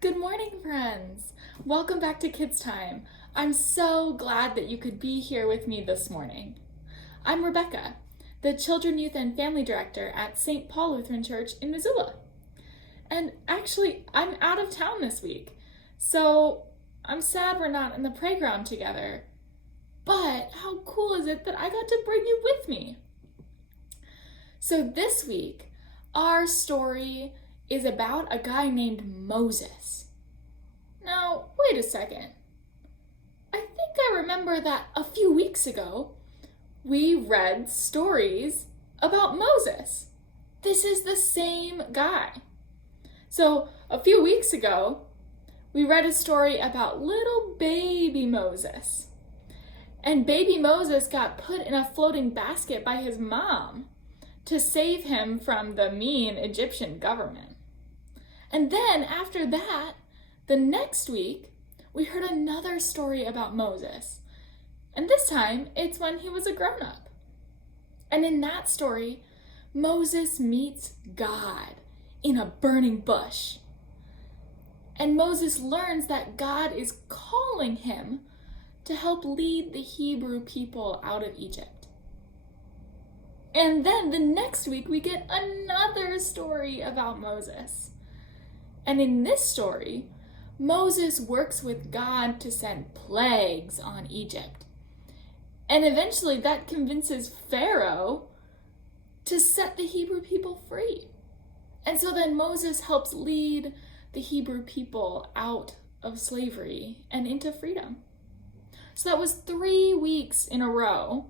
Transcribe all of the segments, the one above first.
Good morning, friends. Welcome back to Kids Time. I'm so glad that you could be here with me this morning. I'm Rebekah, the Children, Youth, and Family Director at St. Paul Lutheran Church in Missoula. And actually, I'm out of town this week, so I'm sad we're not in the playground together. But how cool is it that I got to bring you with me? So this week, our story is about a guy named Moses. Now, wait a second. I think I remember that a few weeks ago, we read stories about Moses. This is the same guy. So, a few weeks ago, we read a story about little baby Moses. And baby Moses got put in a floating basket by his mom to save him from the mean Egyptian government. And then after that, the next week, we heard another story about Moses. And this time, it's when he was a grown-up. And in that story, Moses meets God in a burning bush. And Moses learns that God is calling him to help lead the Hebrew people out of Egypt. And then the next week, we get another story about Moses. And in this story, Moses works with God to send plagues on Egypt. And eventually that convinces Pharaoh to set the Hebrew people free. And so then Moses helps lead the Hebrew people out of slavery and into freedom. So that was 3 weeks in a row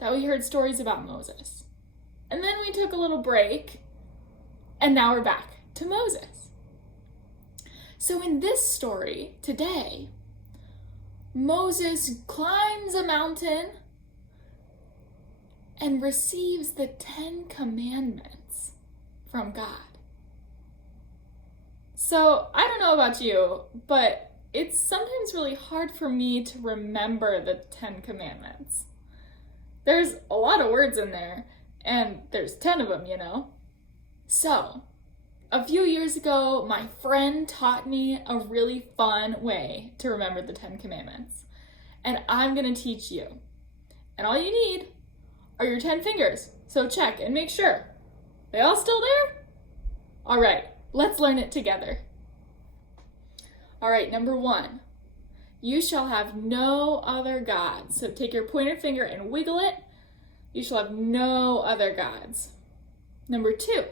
that we heard stories about Moses. And then we took a little break, and now we're back to Moses. So in this story today, Moses climbs a mountain and receives the 10 Commandments from God. So I don't know about you, but it's sometimes really hard for me to remember the 10 Commandments. There's a lot of words in there, and there's 10 of them, you know? So, a few years ago, my friend taught me a really fun way to remember the 10 Commandments. And I'm going to teach you. And all you need are your 10 fingers. So check and make sure. They all still there? All right, let's learn it together. All right, number 1. You shall have no other gods. So take your pointer finger and wiggle it. You shall have no other gods. Number 2.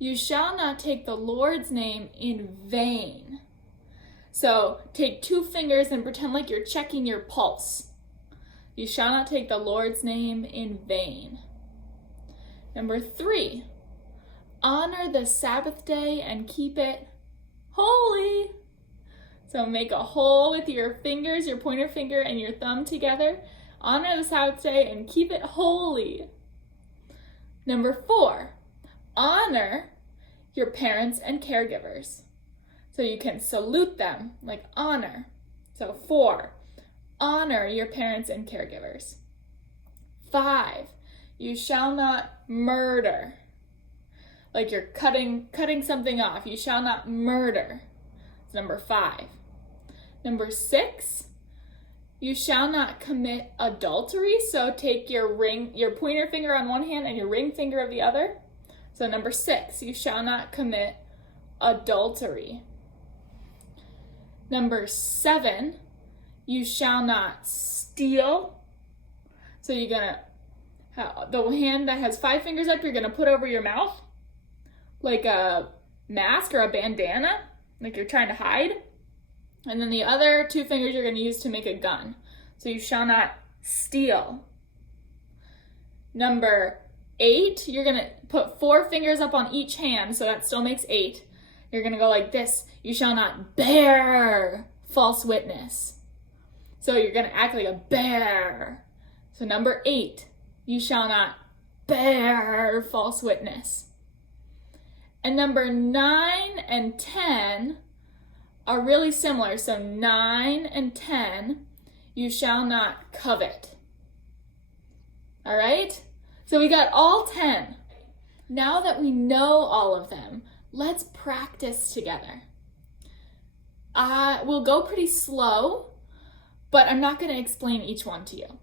You shall not take the Lord's name in vain. So take 2 fingers and pretend like you're checking your pulse. You shall not take the Lord's name in vain. Number 3, honor the Sabbath day and keep it holy. So make a hole with your fingers, your pointer finger and your thumb together. Honor the Sabbath day and keep it holy. Number 4, honor your parents and caregivers. So you can salute them, like honor. So 4, honor your parents and caregivers. 5, you shall not murder. Like you're cutting something off. You shall not murder. It's number 5. Number 6, you shall not commit adultery. So take your pointer finger on one hand and your ring finger of the other. So number 6, you shall not commit adultery. Number 7, you shall not steal. So you're gonna, the hand that has 5 fingers up, you're gonna put over your mouth like a mask or a bandana, like you're trying to hide. And then the other 2 fingers you're gonna use to make a gun. So you shall not steal. Number 8, you're gonna put 4 fingers up on each hand, so that still makes 8. You're gonna go like this. You shall not bear false witness. So you're gonna act like a bear. So number 8, you shall not bear false witness. And number 9 and 10 are really similar. So 9 and 10, you shall not covet. All right? So we got all 10. Now that we know all of them, let's practice together. I will go pretty slow, but I'm not going to explain each one to you.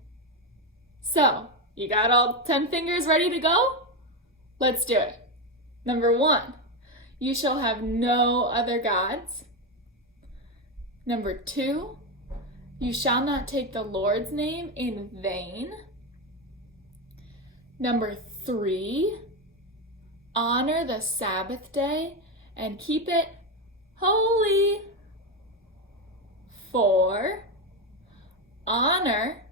So, you got all 10 fingers ready to go? Let's do it. Number 1, you shall have no other gods. Number 2, you shall not take the Lord's name in vain. Number 3, honor the Sabbath day and keep it holy. 4, honor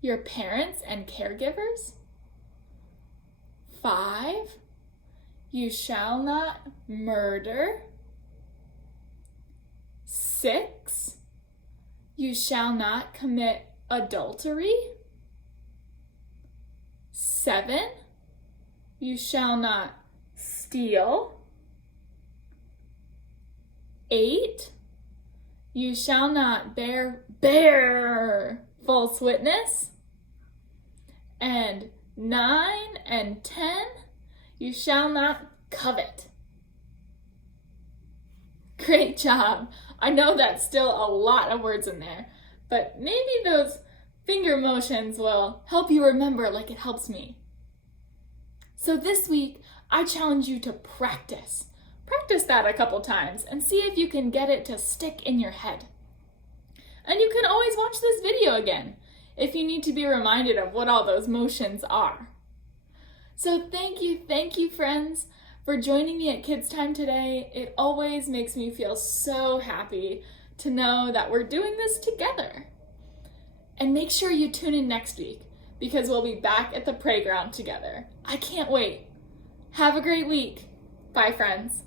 your parents and caregivers. 5, you shall not murder. 6, you shall not commit adultery. 7, you shall not steal. 8, you shall not bear false witness. And 9 and 10, you shall not covet. Great job. I know that's still a lot of words in there, but maybe those finger motions will help you remember like it helps me. So this week, I challenge you to practice. Practice that a couple times and see if you can get it to stick in your head. And you can always watch this video again if you need to be reminded of what all those motions are. So thank you friends for joining me at Kids Time today. It always makes me feel so happy to know that we're doing this together. And make sure you tune in next week because we'll be back at the playground together. I can't wait. Have a great week. Bye, friends.